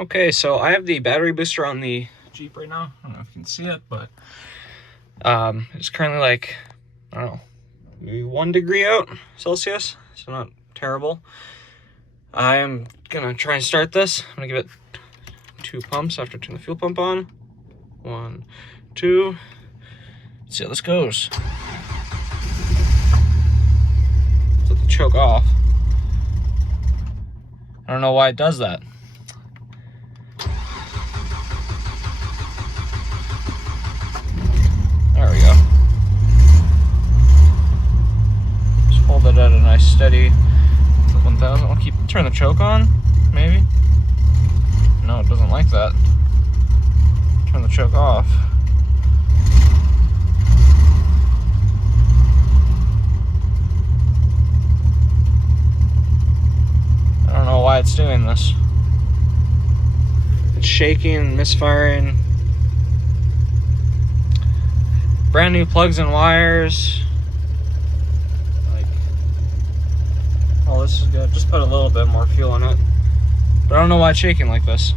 Okay, so I have the battery booster on the Jeep right now. I don't know if you can see it, but it's currently like, I don't know, maybe 1 degree out Celsius, so not terrible. I am gonna try and start this. I'm gonna give it 2 pumps after I turn the fuel pump on. 1, 2. Let's see how this goes. Let the choke off. I don't know why it does that. There we go. Just hold it at a nice steady 1,000. I'll turn the choke on, maybe. No, it doesn't like that. Turn the choke off. I don't know why it's doing this. It's shaking, misfiring. Brand new plugs and wires. Like, oh, this is good. Just put a little bit more fuel in it. But I don't know why it's shaking like this.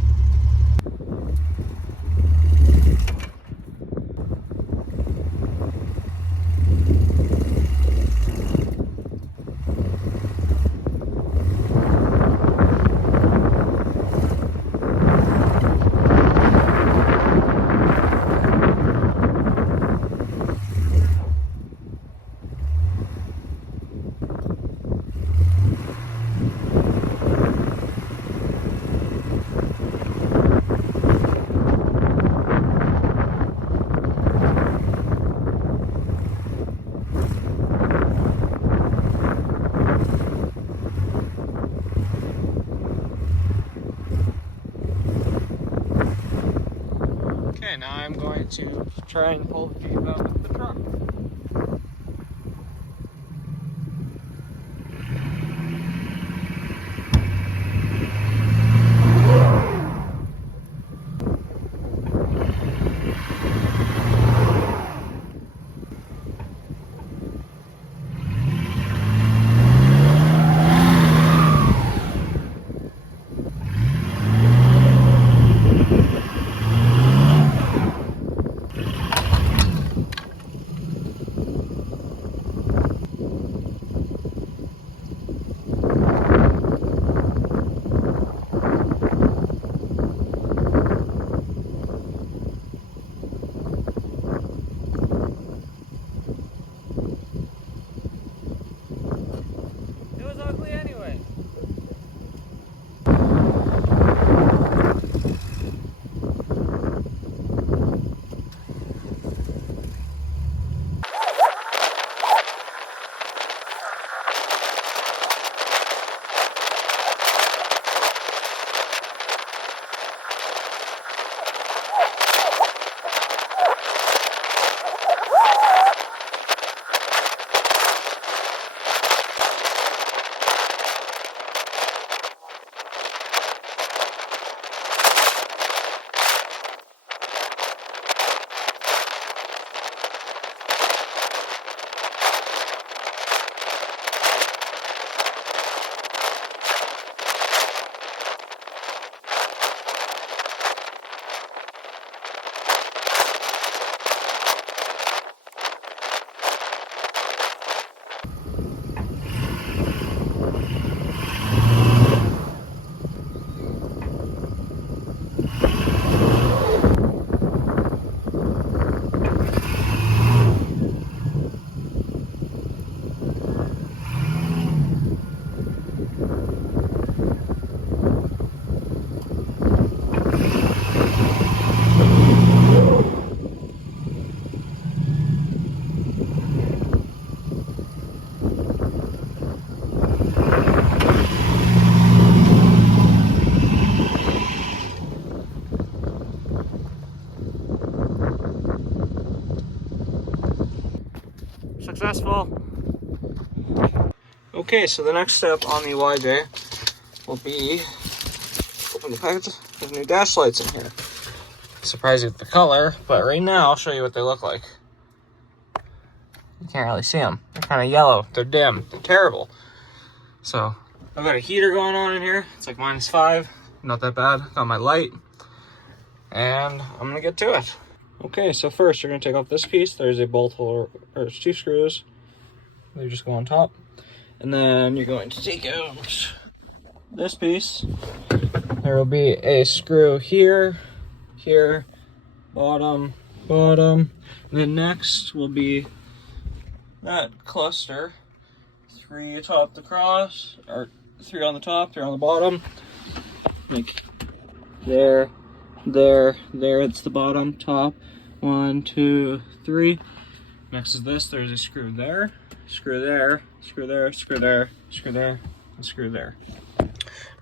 Okay, now I'm going to try and pull the Jeep out of the truck. It was ugly anyway. Successful. Okay, so the next step on the YJ will be open the package. There's new dash lights in here. Surprised with the color, but right now I'll show you what they look like. You can't really see them. They're kind of yellow. They're dim. They're terrible. So I've got a heater going on in here. It's like -5. not that bad. Got my light, and I'm gonna get to it. Okay, so first you're gonna take off this piece. There's a bolt hole, or there's 2 screws. They just go on top. And then you're going to take out this piece. There will be a screw here, here, bottom, bottom. And then next will be that cluster. 3 atop the cross, or 3 on the top, 3 on the bottom. Like there, there, there, it's the bottom, top. 1, 2, 3. Next is this, there's a screw there, screw there, screw there, screw there, screw there, and screw there.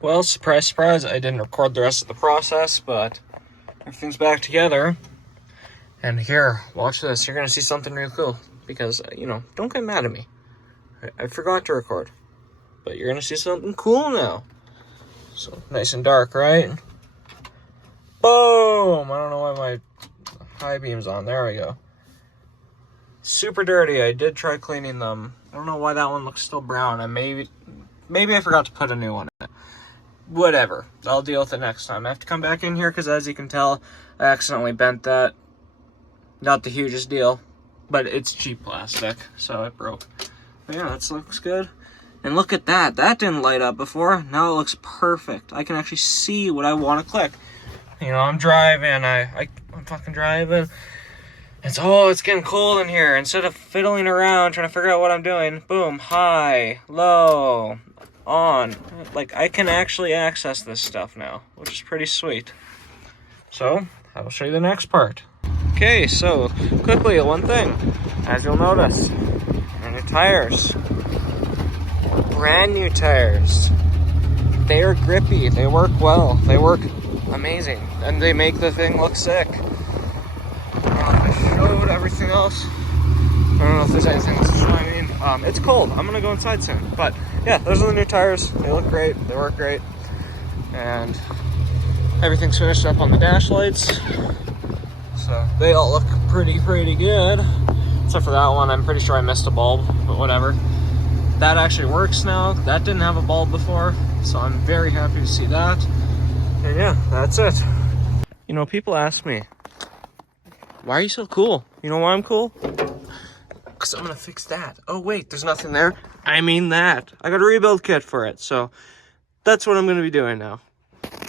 Well, surprise, surprise, I didn't record the rest of the process, but everything's back together. And here, watch this, you're gonna see something real cool. Because, you know, don't get mad at me. I forgot to record. But you're gonna see something cool now. So, nice and dark, right? Boom! I don't know why my high beam's on. There we go. Super dirty. I did try cleaning them. I don't know why that one looks still brown. And maybe I forgot to put a new one in it. Whatever. I'll deal with it next time. I have to come back in here because, as you can tell, I accidentally bent that. Not the hugest deal. But it's cheap plastic, so it broke. But yeah, that looks good. And look at that. That didn't light up before. Now it looks perfect. I can actually see what I want to click. You know, I'm driving. I'm fucking driving. It's getting cold in here. Instead of fiddling around trying to figure out what I'm doing, boom, high, low, on. Like, I can actually access this stuff now, which is pretty sweet. So, I will show you the next part. Okay, so quickly, one thing. As you'll notice, new tires. Brand new tires. They are grippy. They work well. They work amazing. And they make the thing look sick. I showed everything else. I don't know if there's anything else to show. I mean, it's cold. I'm gonna go inside soon. But yeah, those are the new tires. They look great. They work great. And everything's finished up on the dash lights. So they all look pretty good. Except for that one. I'm pretty sure I missed a bulb, but whatever. That actually works now. That didn't have a bulb before. So I'm very happy to see that. And yeah, that's it. You know, people ask me, why are you so cool? You know why I'm cool? Because I'm going to fix that. Oh, wait, there's nothing there. I mean that. I got a rebuild kit for it. So that's what I'm going to be doing now.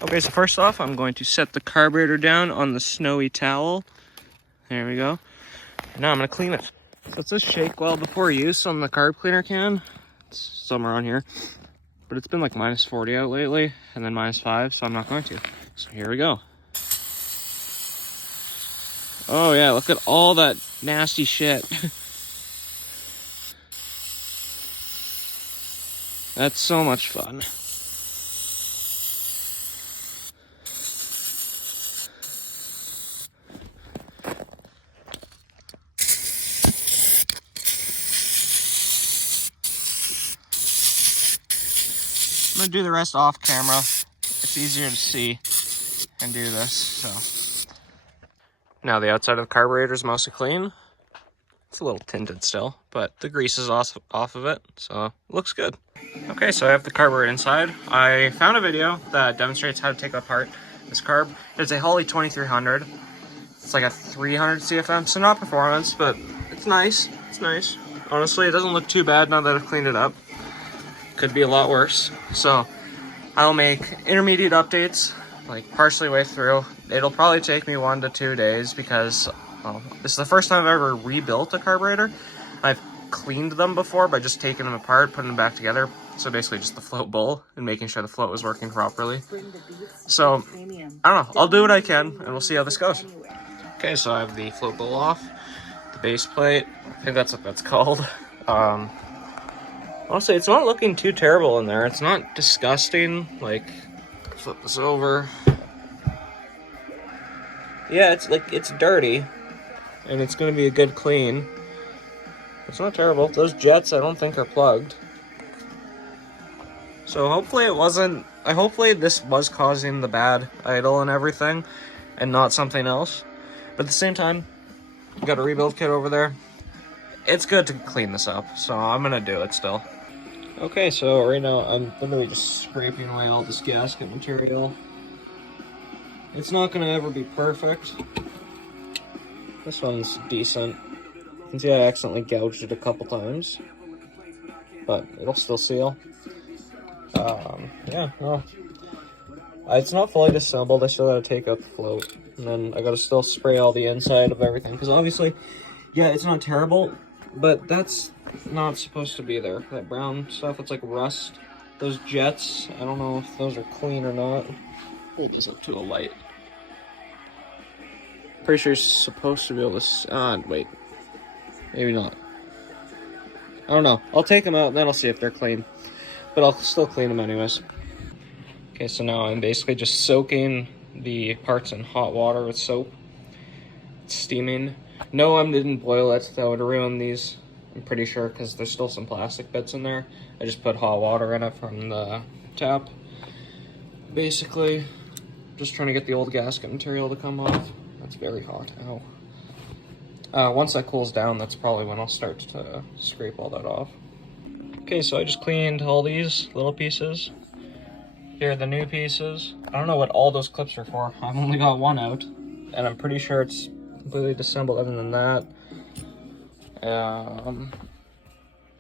Okay, so first off, I'm going to set the carburetor down on the snowy towel. There we go. Now I'm going to clean it. So it says shake well before use on the carb cleaner can. It's somewhere on here. But it's been like minus 40 out lately, and then minus 5, so I'm not going to. So here we go. Oh yeah, look at all that nasty shit. That's so much fun. I'm gonna do the rest off camera. It's easier to see and do this, so. Now the outside of the carburetor is mostly clean. It's a little tinted still, but the grease is off of it, so it looks good. Okay, so I have the carburetor inside. I found a video that demonstrates how to take apart this carb. It's a Holley 2300. It's like a 300 CFM, so not performance, but it's nice. It's nice. Honestly, it doesn't look too bad now that I've cleaned it up. Could be a lot worse. So I'll make intermediate updates, like partially way through. It'll probably take me 1 to 2 days because this is the first time I've ever rebuilt a carburetor. I've cleaned them before by just taking them apart, putting them back together. So basically just the float bowl and making sure the float was working properly. So I don't know, I'll do what I can and we'll see how this goes. Okay, so I have the float bowl off, the base plate, I think that's what that's called. Honestly, it's not looking too terrible in there. It's not disgusting. Like, flip this over. Yeah, it's dirty. And it's going to be a good clean. It's not terrible. Those jets, I don't think, are plugged. So hopefully it wasn't... hopefully this was causing the bad idle and everything. And not something else. But at the same time, got a rebuild kit over there. It's good to clean this up. So I'm going to do it still. Okay, so right now I'm literally just scraping away all this gasket material. It's not gonna ever be perfect. This one's decent. You can see I accidentally gouged it a couple times, but it'll still seal. Yeah, no. It's not fully disassembled. I still gotta take out the float, and then I gotta still spray all the inside of everything, because obviously, yeah, it's not terrible, but that's not supposed to be there. That brown stuff, it's like rust. Those jets, I don't know if those are clean or not. Hold this up to the light. Pretty sure you're supposed to be able to, wait. Maybe not. I don't know. I'll take them out and then I'll see if they're clean. But I'll still clean them anyways. Okay, so now I'm basically just soaking the parts in hot water with soap. It's steaming. No, I didn't boil it. That would ruin these, I'm pretty sure, because there's still some plastic bits in there. I just put hot water in it from the tap. Basically, just trying to get the old gasket material to come off. That's very hot. Ow. Once that cools down, that's probably when I'll start to scrape all that off. Okay, so I just cleaned all these little pieces. Here are the new pieces. I don't know what all those clips are for. I've only got one out, and I'm pretty sure it's completely disassembled other than that.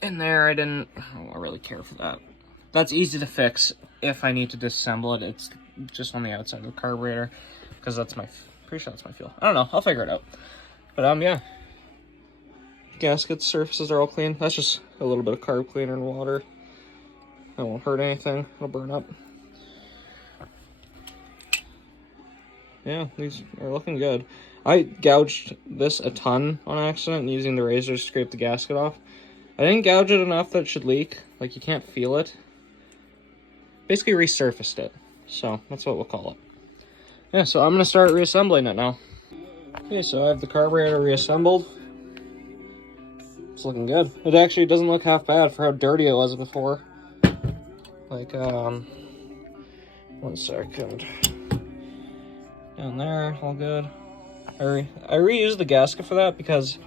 In there, I don't really care for that. That's easy to fix if I need to disassemble it. It's just on the outside of the carburetor, because that's pretty sure that's my fuel. I don't know, I'll figure it out. But yeah. Gasket surfaces are all clean. That's just a little bit of carb cleaner and water. That won't hurt anything, it'll burn up. Yeah, these are looking good. I gouged this a ton on accident using the razor to scrape the gasket off. I didn't gouge it enough that it should leak. Like, you can't feel it. Basically resurfaced it. So, that's what we'll call it. Yeah, so I'm going to start reassembling it now. Okay, so I have the carburetor reassembled. It's looking good. It actually doesn't look half bad for how dirty it was before. Like, 1 second. Down there, all good. I reused the gasket for that because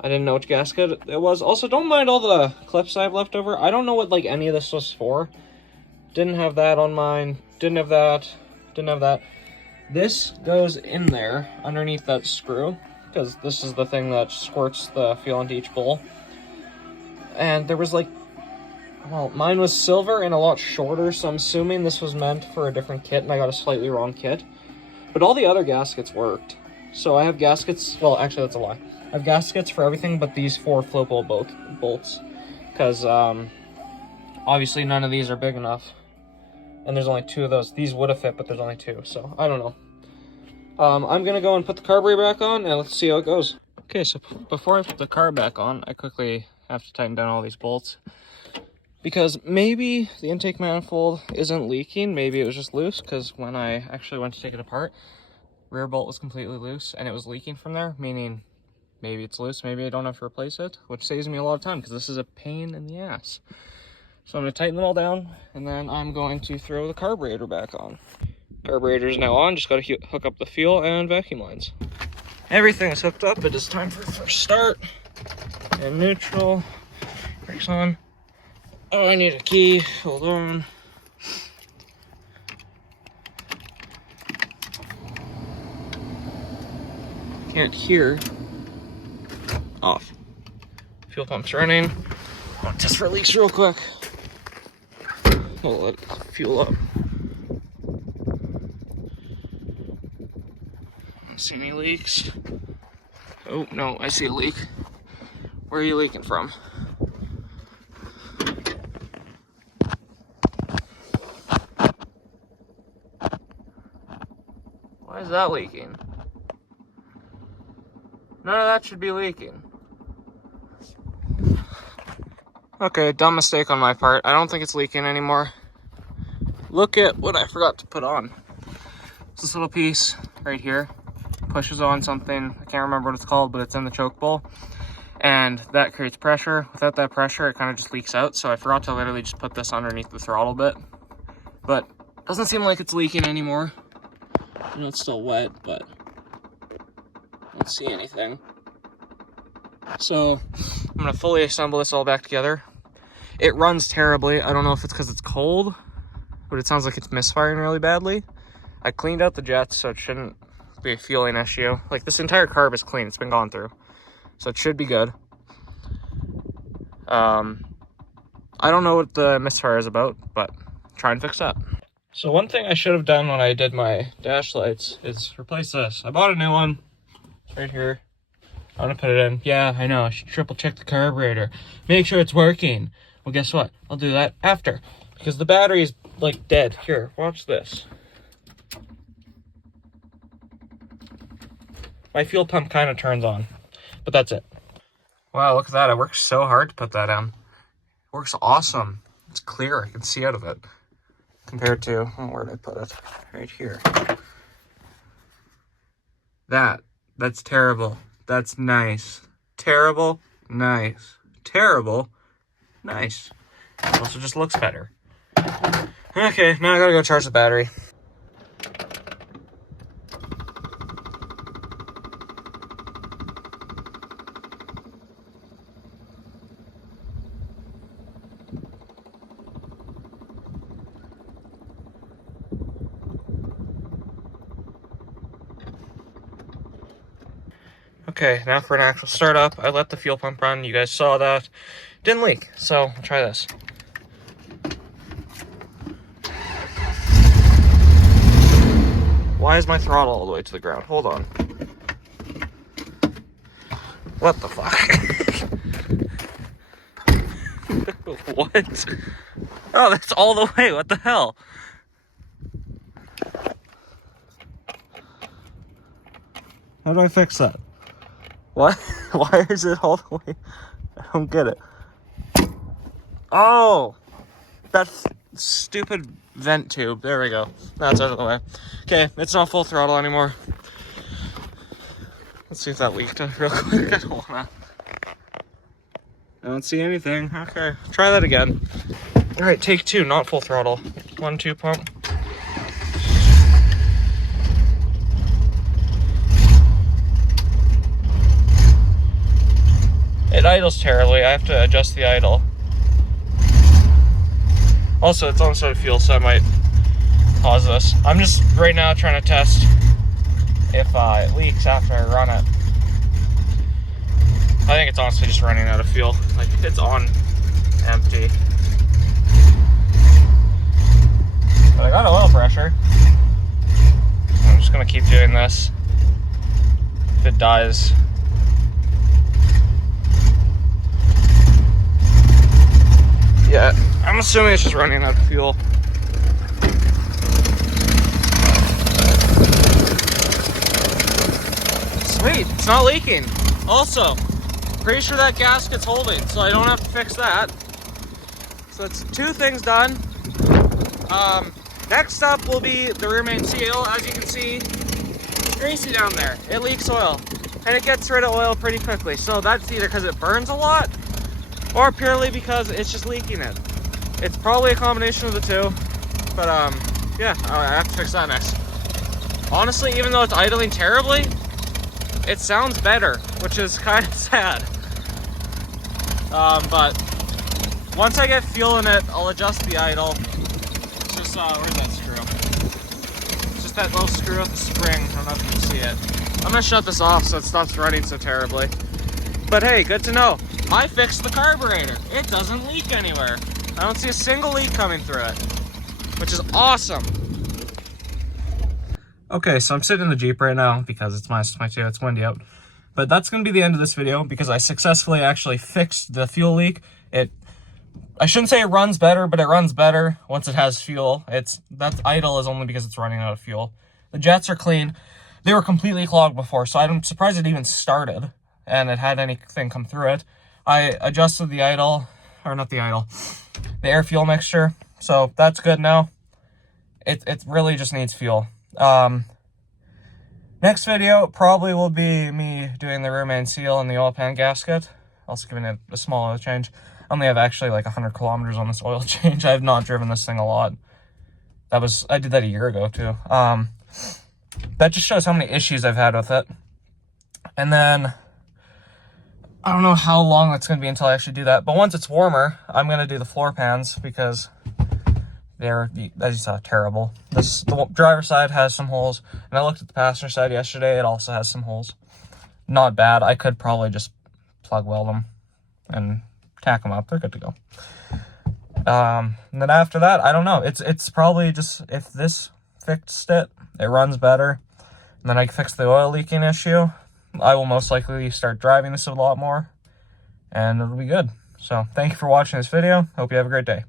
I didn't know which gasket it was. Also, don't mind all the clips I have left over. I don't know what, like, any of this was for. Didn't have that on mine. Didn't have that. Didn't have that. This goes in there underneath that screw, because this is the thing that squirts the fuel into each bowl. And there was, like, well, mine was silver and a lot shorter, so I'm assuming this was meant for a different kit, and I got a slightly wrong kit. But all the other gaskets worked. So I have gaskets, well, actually that's a lie. I have gaskets for everything but these 4 float bowl bolts. Because, obviously none of these are big enough. And there's only 2 of those. These would have fit, but there's only 2, so I don't know. I'm gonna go and put the carburetor back on, and let's see how it goes. Okay, so before I put the carb back on, I quickly have to tighten down all these bolts. Because maybe the intake manifold isn't leaking, maybe it was just loose, because when I actually went to take it apart, rear bolt was completely loose, and it was leaking from there, meaning maybe it's loose, maybe I don't have to replace it, which saves me a lot of time, because this is a pain in the ass. So I'm going to tighten them all down, and then I'm going to throw the carburetor back on. Carburetor is now on, just got to hook up the fuel and vacuum lines. Everything is hooked up, it is time for the first start. And neutral, brakes on. Oh, I need a key, hold on. Can't hear. Off. Fuel pump's running. I'll test for leaks real quick. We'll let it fuel up. Don't see any leaks. Oh, no, I see a leak. Where are you leaking from? Why is that leaking? None of that should be leaking. Okay, dumb mistake on my part. I don't think it's leaking anymore. Look at what I forgot to put on. This little piece right here pushes on something. I can't remember what it's called, but it's in the choke bowl. And that creates pressure. Without that pressure, it kind of just leaks out. So I forgot to literally just put this underneath the throttle bit. But it doesn't seem like it's leaking anymore. I know it's still wet, but I don't see anything. So I'm gonna fully assemble this all back together. It runs terribly. I don't know if it's because it's cold, but it sounds like it's misfiring really badly. I cleaned out the jets, so it shouldn't be a fueling issue. Like, this entire carb is clean. It's been gone through. So it should be good. I don't know what the misfire is about, but try and fix that. So one thing I should have done when I did my dash lights is replace this. I bought a new one. It's right here. I'm gonna put it in. Yeah, I know. I should triple check the carburetor. Make sure it's working. Well, guess what? I'll do that after. Because the battery's, like, dead. Here, watch this. My fuel pump kind of turns on. But that's it. Wow, look at that. I worked so hard to put that in. It works awesome. It's clear. I can see out of it. Compared to, oh, where did I put it? Right here. That's terrible. That's nice. Terrible, nice. Terrible, nice. It also just looks better. Okay, now I gotta go charge the battery. Okay, now for an actual startup. I let the fuel pump run. You guys saw that. Didn't leak, so I'll try this. Why is my throttle all the way to the ground? Hold on. What the fuck? What? Oh, that's all the way. What the hell? How do I fix that? What? Why is it all the way? I don't get it. Oh! That stupid vent tube. There we go. That's out of the way. Okay, it's not full throttle anymore. Let's see if that leaked real quick. I don't see anything. Okay, try that again. Alright, take two, not full throttle. 1, 2 pump. It idles terribly. I have to adjust the idle. Also, it's on soda fuel, so I might pause this. I'm just right now trying to test if it leaks after I run it. I think it's honestly just running out of fuel. Like, it's on empty. But I got oil pressure. I'm just gonna keep doing this. If it dies. Yeah, I'm assuming it's just running out of fuel. Sweet, it's not leaking. Also, pretty sure that gasket's holding, so I don't have to fix that. So that's 2 things done. Next up will be the rear main seal. As you can see, it's greasy down there. It leaks oil, and it gets rid of oil pretty quickly. So that's either because it burns a lot, or purely because it's just leaking it. It's probably a combination of the two, but yeah, I have to fix that next. Honestly, even though it's idling terribly, it sounds better, which is kind of sad. But once I get fuel in it, I'll adjust the idle. It's just, where's that screw? It's just that little screw with the spring. I don't know if you can see it. I'm gonna shut this off so it stops running so terribly. But hey, good to know. I fixed the carburetor. It doesn't leak anywhere. I don't see a single leak coming through it, which is awesome. Okay, so I'm sitting in the Jeep right now because it's my 2, it's windy out. But that's going to be the end of this video because I successfully actually fixed the fuel leak. I shouldn't say it runs better, but it runs better once it has fuel. That idle is only because it's running out of fuel. The jets are clean. They were completely clogged before, so I'm surprised it even started and it had anything come through it. I adjusted the idle, or not the idle, the air fuel mixture, so that's good now. It really just needs fuel. Next video probably will be me doing the rear main seal and the oil pan gasket. Also giving it a small oil change. I only have actually like 100 kilometers on this oil change. I have not driven this thing a lot. I did that a year ago too. That just shows how many issues I've had with it. And then I don't know how long it's going to be until I actually do that. But once it's warmer, I'm going to do the floor pans because They're, as you saw, terrible. The driver's side has some holes, and I looked at the passenger side yesterday. It also has some holes. Not bad. I could probably just plug weld them and tack them up. They're good to go. And then after that, I don't know. It's probably just, if this fixed it, it runs better. And then I fix the oil leaking issue. I will most likely start driving this a lot more, and it'll be good. So thank you for watching this video. Hope you have a great day.